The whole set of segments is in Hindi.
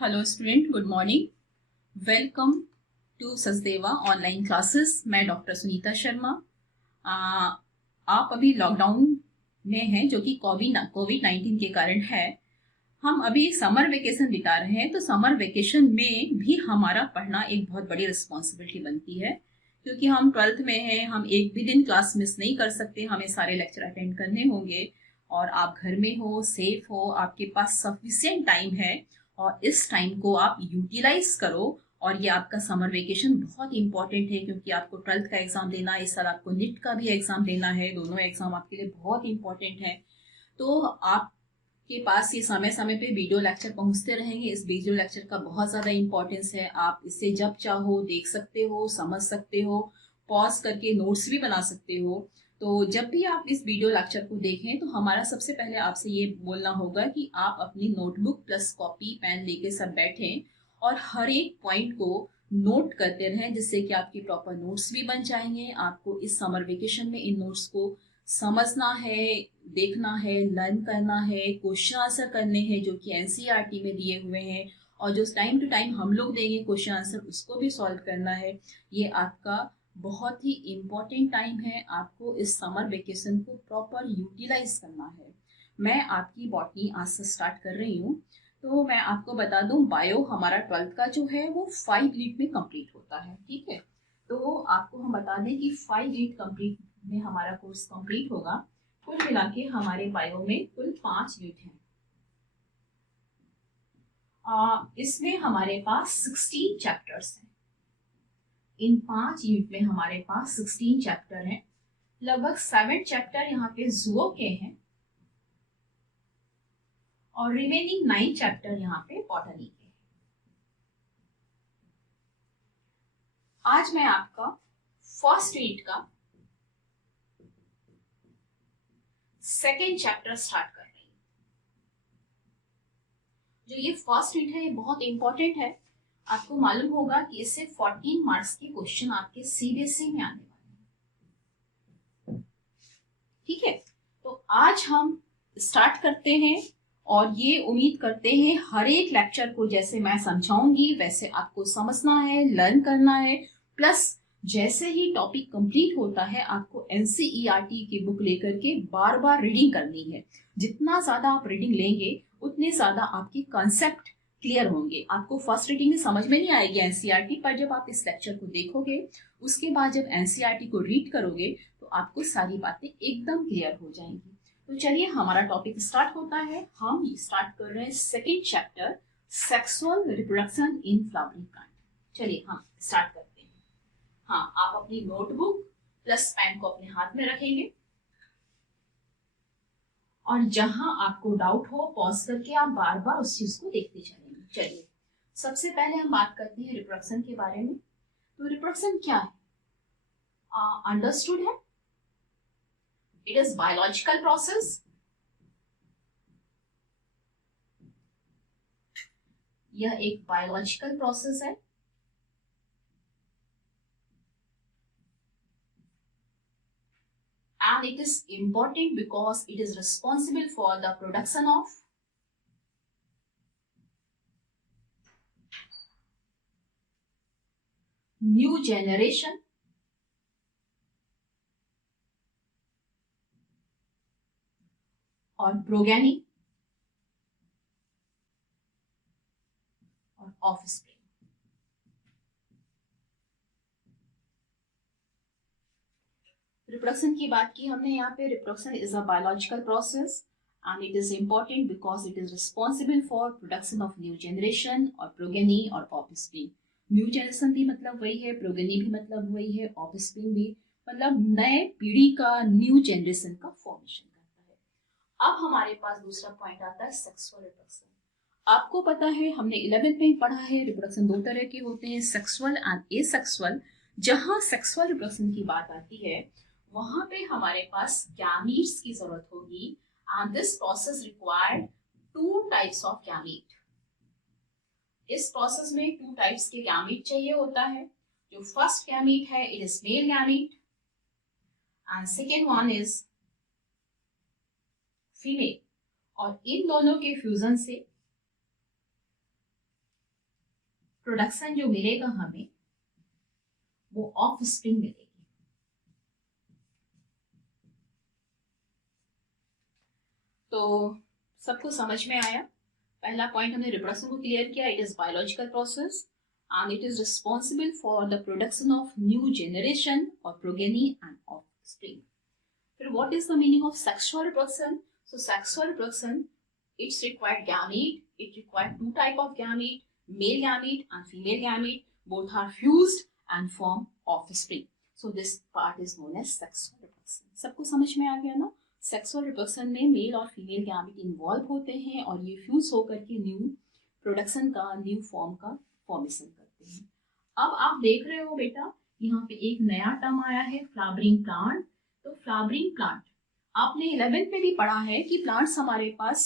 Hello student, good morning. Welcome to Sachdeva online classes. मैं डॉक्टर सुनीता शर्मा। आ, आप अभी लॉकडाउन में हैं, जो कि कोविड 19 के कारण है। हम अभी समर वेकेशन बिता रहे हैं, तो समर वेकेशन में भी हमारा पढ़ना एक बहुत बड़ी रिस्पॉन्सिबिलिटी बनती है, क्योंकि हम 12th में हैं। हम एक भी दिन क्लास मिस नहीं कर सकते, हमें सारे लेक्चर अटेंड करने होंगे। और आप घर में हो, सेफ हो, आपके पास सफिशिएंट टाइम है, और इस टाइम को आप यूटिलाइज करो। और ये आपका समर वेकेशन बहुत इंपॉर्टेंट है, क्योंकि आपको 12th का एग्जाम देना है, इस साल आपको नीट का भी एग्जाम देना है। दोनों एग्जाम आपके लिए बहुत इंपॉर्टेंट है। तो आप के पास ये समय समय पे वीडियो लेक्चर पहुंचते रहेंगे। इस वीडियो लेक्चर का बहुत ज्यादा इंपॉर्टेंस है। आप इसे जब चाहो देख सकते हो, समझ सकते हो, पॉज करके नोट्स भी बना सकते हो। तो जब भी आप इस वीडियो लेक्चर को देखें, तो हमारा सबसे पहले आपसे ये बोलना होगा कि आप अपनी नोटबुक प्लस कॉपी पेन लेके सब बैठें और हर एक पॉइंट को नोट करते रहें, जिससे कि आपकी प्रॉपर नोट्स भी बन जाएंगे। आपको इस समर वेकेशन में इन नोट्स को समझना है, देखना है, लर्न करना है, क्वेश्चन आंसर करने हैं जो कि एनसीईआरटी में दिए हुए हैं, और जो टाइम टू टाइम हम लोग देंगे क्वेश्चन आंसर, उसको भी सॉल्व करना है। ये आपका बहुत ही इम्पोर्टेंट टाइम है। आपको इस समर वेकेशन को प्रॉपर यूटिलाइज करना है। मैं आपकी बॉटनी आज से स्टार्ट कर रही हूँ। तो मैं आपको बता दूं, बायो हमारा 12th का जो है वो 5 यूनिट में कंप्लीट होता है, ठीक है। तो आपको हम बता दें कि 5 यूनिट कंप्लीट में हमारा कोर्स कंप्लीट होगा। कुल मिला के हमारे बायो में कुल 5 यूनिट हैं। इसमें हमारे पास 16 चैप्टर्स हैं। इन 5 यूनिट में हमारे पास 16 चैप्टर हैं। लगभग 7 चैप्टर यहाँ पे जूओ के हैं, और रिमेनिंग 9 चैप्टर यहाँ पे बॉटनी के हैं। आज मैं आपका फर्स्ट यूनिट का सेकेंड चैप्टर स्टार्ट कर रही हूँ। जो ये फर्स्ट यूनिट है, ये बहुत इंपॉर्टेंट है। आपको मालूम होगा कि इससे 14 मार्क्स के क्वेश्चन आपके सीबीएसई में आने वाले हैं, ठीक है। तो आज हम स्टार्ट करते हैं, और ये उम्मीद करते हैं हर एक लेक्चर को जैसे मैं समझाऊंगी वैसे आपको समझना है, लर्न करना है। प्लस जैसे ही टॉपिक कंप्लीट होता है, आपको एनसीईआरटी की बुक लेकर के बार बार रीडिंग करनी है। जितना ज्यादा आप रीडिंग लेंगे, उतने ज्यादा आपकी कॉन्सेप्ट क्लियर होंगे। आपको फर्स्ट रीडिंग में समझ में नहीं आएगी एनसीईआरटी, पर जब आप इस लेक्चर को देखोगे, उसके बाद जब एनसीईआरटी को रीड करोगे, तो आपको सारी बातें एकदम क्लियर हो जाएंगी। तो चलिए, हमारा टॉपिक स्टार्ट होता है। हम स्टार्ट कर रहे हैं second chapter, sexual reproduction in flowering plant. चलिए हम स्टार्ट करते हैं। हाँ, आप अपनी नोटबुक प्लस पेन को अपने हाथ में रखेंगे, और जहां आपको डाउट हो, पॉज करके आप बार बार उस चीज को देखते चलेंगे। चलिए, सबसे पहले हम बात करते हैं रिप्रोडक्शन के बारे में। तो रिप्रोडक्शन क्या है? अंडरस्टूड है? It is biological process. यह एक बायोलॉजिकल प्रोसेस है, and it is important because it is responsible for the production of new generation और progeny और offspring। रिप्रोडक्शन की बात की हमने यहाँ पे। Reproduction is a biological process, and it is important because it is responsible for production of new generation और progeny और offspring। न्यू जनरेशन भी मतलब वही है, प्रोगेनी भी मतलब वही है, ऑफस्प्रिंग भी मतलब नए पीढ़ी का, न्यू जनरेशन का फॉर्मेशन करता है। अब हमारे पास दूसरा पॉइंट आता है सेक्सुअल रिप्रोडक्शन। आपको पता है, हमने 11th में ही पढ़ा है, रिप्रोडक्शन दो तरह के होते हैं, सेक्सुअल एंड एसेक्सुअल। जहां सेक्सुअल रिप्रोडक्शन की बात आती है, वहां पे हमारे पास गैमीट्स की जरूरत होगी, and this process required 2 types of gamete. इस प्रोसेस में 2 टाइप्स के गैमीट चाहिए होता है। जो फर्स्ट गैमीट है, it is male gamete, and second one is female. और इन दोनों के फ्यूजन से प्रोडक्शन जो मिलेगा हमें वो ऑफ स्प्रिंग मिलेगी। तो सबको समझ में आया? पहला पॉइंट हमने रिप्रोडक्शन को क्लियर किया, it is biological process and it is responsible for the production of new generation or progeny and offspring. Then what is the meaning of sexual reproduction? So sexual reproduction, it's required gamete, it required two type of gamete, male gamete and female gamete, both are fused and form offspring. So this part is known as sexual reproduction. सबको समझ में आ गया ना? सेक्सुअल रिप्रोडक्शन में मेल और फीमेल गैमेट इन्वॉल्व होते हैं और ये फ्यूज होकर के न्यू प्रोडक्शन का, न्यू फॉर्म का फॉर्मेशन करते हैं। अब आप देख रहे हो बेटा, यहाँ पे एक नया टर्म आया है, फ्लावरिंग प्लांट। तो फ्लावरिंग प्लांट आपने 11th में भी पढ़ा है कि प्लांट्स हमारे पास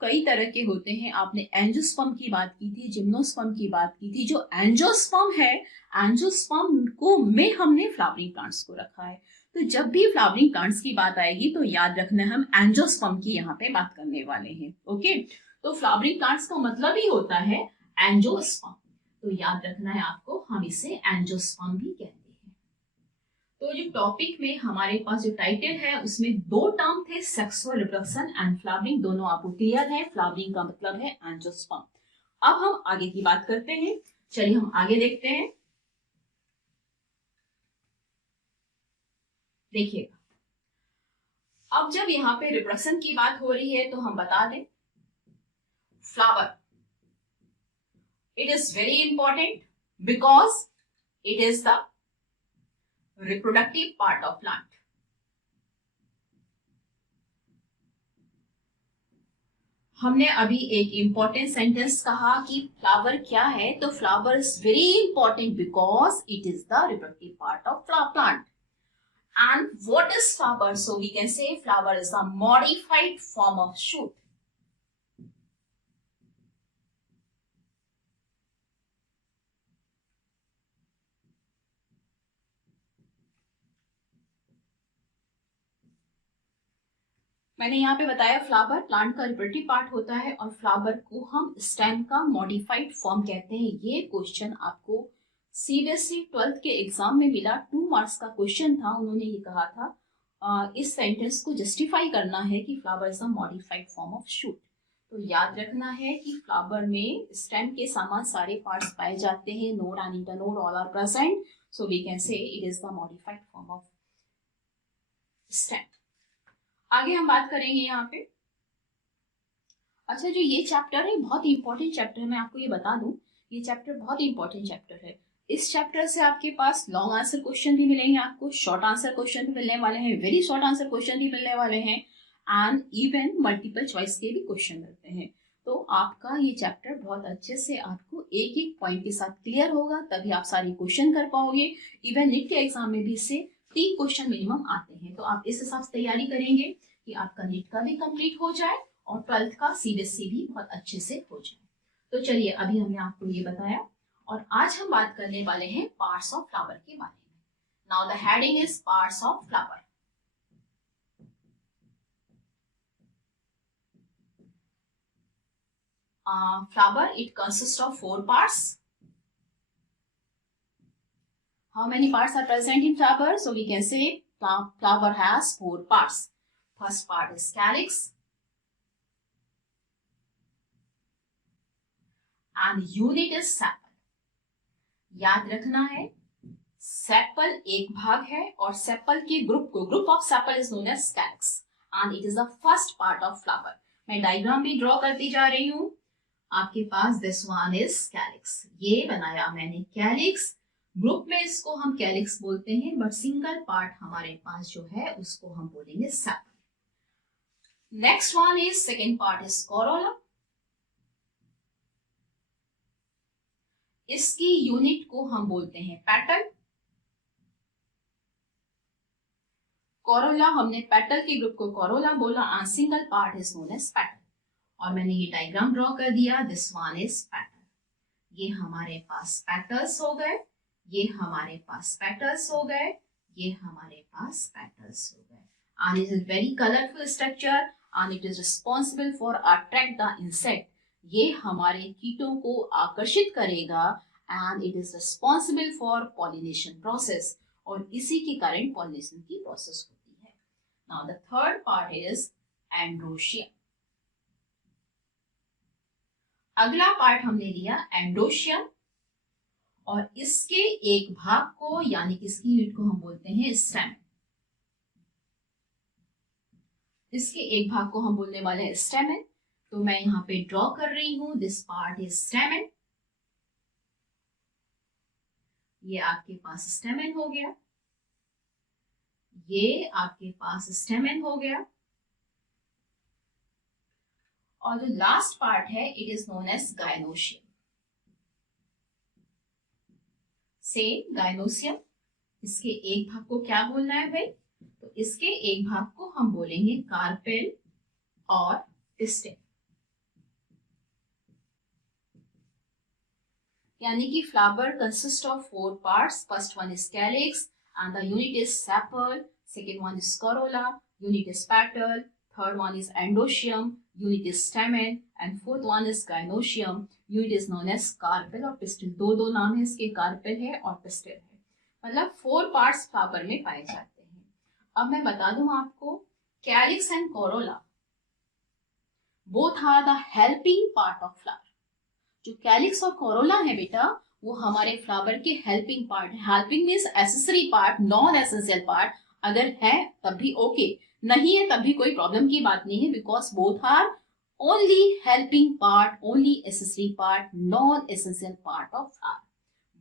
कई तरह के होते हैं। आपने एंजियोस्पर्म की बात की थी, जिम्नोस्पर्म की बात की थी। जो एंजियोस्पर्म है, एंजियोस्पर्म को में हमने फ्लावरिंग प्लांट्स को रखा है। तो जब भी फ्लावरिंग प्लांट्स की बात आएगी तो याद रखना हम एंजियोस्पर्म की यहाँ पे बात करने वाले हैं। ओके, तो फ्लावरिंग प्लांट्स का मतलब ही होता है एंजियोस्पर्म। तो याद रखना है आपको, हम इसे एंजियोस्पर्म भी कहते हैं। तो जो टॉपिक में हमारे पास जो टाइटल है उसमें दो टर्म थे, सेक्सुअल रिप्रोडक्शन एंड फ्लावरिंग, दोनों आपको क्लियर है। फ्लावरिंग का मतलब है एंजियोस्पर्म। अब हम आगे की बात करते हैं, चलिए हम आगे देखते हैं। देखिएगा, अब जब यहाँ पे रिप्रोडक्शन की बात हो रही है तो हम बता दें, flower it is very important because it is the reproductive part of plant. हमने अभी एक इंपॉर्टेंट सेंटेंस कहा कि फ्लावर क्या है, तो flower is very important because it is the reproductive part of plant. And what is flower? So we can say flower is a modified form of shoot. मैंने यहाँ पे बताया फ्लावर प्लांट का रिप्रोडक्टिव पार्ट होता है और फ्लावर को हम स्टेम का मॉडिफाइड फॉर्म कहते हैं। ये क्वेश्चन आपको सीबीएसई 12th के एग्जाम में मिला, 2 मार्क्स का क्वेश्चन था। उन्होंने ये कहा था इस सेंटेंस को जस्टिफाई करना है कि flower is a modified form of shoot. तो याद रखना है कि फ्लावर में स्टेम के समान सारे पार्ट्स पाए जाते हैं, node and internode all are present, so we can say it is the modified form of stem. आगे हम बात करेंगे यहाँ पे। अच्छा, जो ये चैप्टर है बहुत इंपॉर्टेंट चैप्टर है, मैं आपको ये बता दूं, ये चैप्टर बहुत इंपॉर्टेंट चैप्टर है। इस चैप्टर से आपके पास लॉन्ग आंसर क्वेश्चन भी मिलेंगे, आपको शॉर्ट आंसर क्वेश्चन भी मिलने वाले हैं, वेरी शॉर्ट आंसर क्वेश्चन भी मिलने वाले हैं एंड इवन मल्टीपल चॉइस के भी क्वेश्चन मिलते हैं। तो आपका ये चैप्टर बहुत अच्छे से आपको एक एक पॉइंट के साथ क्लियर होगा, तभी आप सारे क्वेश्चन कर पाओगे। इवन नीट के एग्जाम में भी इससे 3 क्वेश्चन मिनिमम आते हैं। तो आप इस हिसाब से तैयारी करेंगे कि आपका नीट का भी कंप्लीट हो जाए और 12th का सीबीएसई भी बहुत अच्छे से हो जाए। तो चलिए, अभी हमने आपको ये बताया और आज हम बात करने वाले हैं पार्ट्स ऑफ फ्लावर के बारे में। Now the heading is parts of flower. Flower, it consists of 4 parts. How many parts are present in flower? So we can say flower has 4 parts. First part is calyx and unit is sepal. याद रखना है, सेपल एक भाग है और सेपल के group of sepal is known as calyx and it is the first part of flower. मैं डायग्राम भी ड्रॉ करती जा रही हूँ आपके पास। दिस वन इज कैलिक्स, ये बनाया मैंने कैलिक्स। ग्रुप में इसको हम कैलिक्स बोलते हैं, बट सिंगल पार्ट हमारे पास जो है उसको हम बोलेंगे sepal. Next one is second part is corolla. इसकी यूनिट को हम बोलते हैं पेटल। कोरोला, हमने पेटल के ग्रुप को कोरोला बोला and single part is known as petal. और मैंने ये डायग्राम ड्रॉ कर दिया, दिस वन इज पेटल। ये हमारे पास पेटल्स हो गए, ये हमारे पास पेटल्स हो गए, ये हमारे पास पेटल्स हो गए and it is very colourful structure and it is responsible for attract the insect. ये हमारे कीटों को आकर्षित करेगा and it is responsible for pollination process, और इसी के कारण पॉलिनेशन की प्रोसेस होती है। Now the third part is androecium. अगला पार्ट हमने लिया एंडोशियम, और इसके एक भाग को यानी कि इसकी यूनिट को हम बोलते हैं स्टेमेन। इसके एक भाग को हम बोलने वाले हैं स्टेमेन। तो मैं यहां पे ड्रॉ कर रही हूं, दिस पार्ट इज स्टेमेन। ये आपके पास स्टेमेन हो गया, ये आपके पास स्टेमेन हो गया, और जो लास्ट पार्ट है it is known as gynoecium. Same gynoecium, इसके एक भाग को क्या बोलना है भाई? तो इसके एक भाग को हम बोलेंगे कार्पेल और पिस्टिल। यानी कि flower consist of 4 parts. First one is calyx and the unit is sepal, second one is corolla, unit is petal, third one is endoecium, unit is stamen, and fourth one is gynoecium, unit is known as carpel और pistil। दो नाम है इसके, कार्पेल है और पिस्टिल है, मतलब 4 पार्ट्स फ्लावर में पाए जाते हैं। अब मैं बता दूं आपको, calyx and corolla both are the helping part of flower. जो कैलिक्स और कोरोला है बेटा, वो हमारे फ्लावर के हेल्पिंग पार्ट है। Helping means accessory part, non essential part. अगर है तब भी ओके, नहीं है तब भी कोई प्रॉब्लम की बात नहीं है, because both are only helping part, only accessory part, non essential part of flower.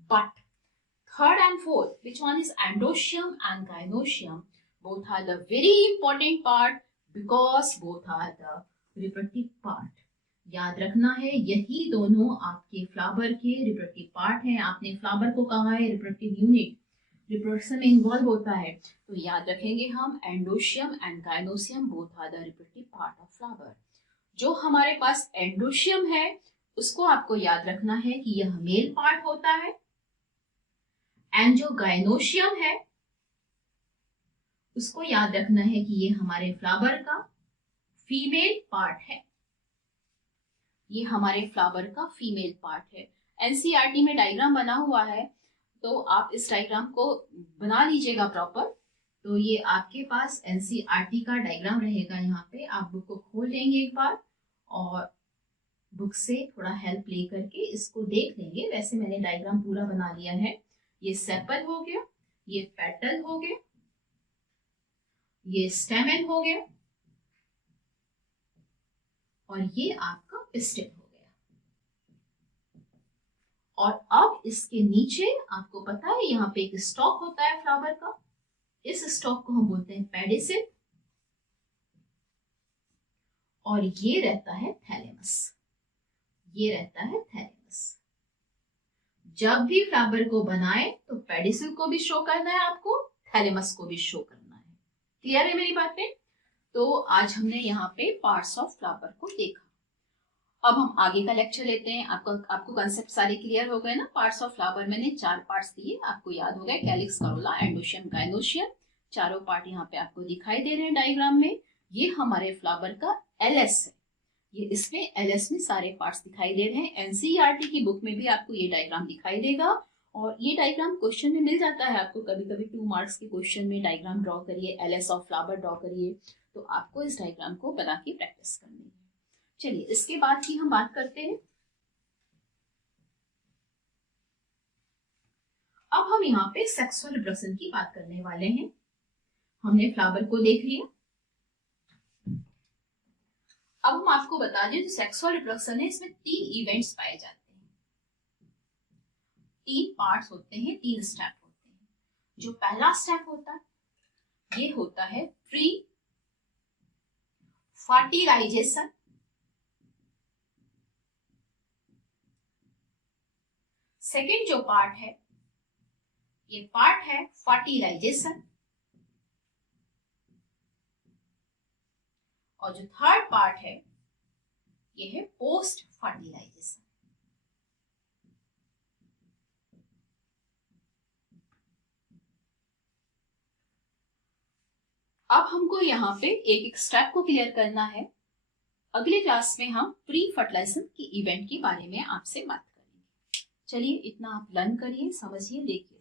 But third and fourth, which one is androecium and gynoecium, both are the very important part because both are the reproductive part. याद रखना है, यही दोनों आपके फ्लावर के रिप्रोडक्टिव पार्ट हैं। आपने फ्लावर को कहा है रिप्रोडक्टिव यूनिट, रिप्रोडक्शन में इन्वॉल्व होता है, तो याद रखेंगे हम androecium and gynoecium both are the reproductive part of flower. जो हमारे पास एंडोशियम है उसको आपको याद रखना है कि यह मेल पार्ट होता है, एंड जो गाइनोशियम है उसको याद रखना है कि ये हमारे फ्लावर का फीमेल पार्ट है। ये हमारे फ्लावर का फीमेल पार्ट है। एनसीईआरटी में डायग्राम बना हुआ है, तो आप इस डायग्राम को बना लीजिएगा प्रॉपर। तो ये आपके पास एनसीईआरटी का डायग्राम रहेगा। यहाँ पे आप बुक को खोल लेंगे एक बार और बुक से थोड़ा हेल्प ले करके इसको देख लेंगे। वैसे मैंने डायग्राम पूरा बना लिया है। ये सेपल हो गया, ये पेटल हो गया, ये स्टेमेन हो गया, और ये आपका पिस्टिल हो गया। और अब इसके नीचे आपको पता है यहाँ पे एक स्टॉक होता है फ्लावर का। इस स्टॉक को हम बोलते हैं पेडिसिल, और ये रहता है थैलेमस। ये रहता है थैलेमस। जब भी फ्लावर को बनाए तो पेडिसिल को भी शो करना है आपको, थैलेमस को भी शो करना है। क्लियर है मेरी बातें? तो आज हमने यहाँ पे पार्ट्स ऑफ फ्लावर को देखा। अब हम आगे का लेक्चर लेते हैं। आपको कंसेप्ट सारे क्लियर हो गए ना? पार्ट्स ऑफ फ्लावर मैंने 4 पार्ट्स दिए, आपको याद हो गए, कैलिक्स, करोला, एंडोशियम, गाइनोशियम। चारों पार्ट यहाँ पे आपको दिखाई दे रहे हैं डायग्राम में। ये हमारे फ्लावर का एलएस है। ये इसमें एलएस में सारे पार्ट्स दिखाई दे रहे हैं। एनसीईआरटी की बुक में भी आपको ये डायग्राम दिखाई देगा, और ये डायग्राम क्वेश्चन में मिल जाता है आपको। कभी कभी 2 मार्क्स के क्वेश्चन में डायग्राम ड्रॉ करिए, एलएस ऑफ फ्लावर ड्रॉ करिए, तो आपको इस डायग्राम को बना के प्रैक्टिस करनी है। चलिए इसके बाद की हम बात करते हैं। अब हम यहाँ पे सेक्सुअल रिप्रोडक्शन की बात करने वाले हैं। हमने फ्लावर को देख लिया। अब हम आपको बता दें, जो सेक्सुअल रिप्रोडक्शन है इसमें 3 इवेंट्स पाए जाते हैं, 3 पार्ट्स होते हैं, 3 स्टेप होते हैं। जो पहला स्टेप होता है ये होता है प्री फर्टिलाइजेशन। सेकेंड जो पार्ट है ये पार्ट है फर्टिलाइजेशन, और जो थर्ड पार्ट है ये है पोस्ट फर्टिलाइजेशन। अब हमको यहाँ पे एक एक स्टेप को क्लियर करना है। अगले क्लास में हम प्री फर्टिलाइजेशन की इवेंट के बारे में आपसे बात करेंगे। चलिए इतना आप लर्न करिए, समझिए, देखिए।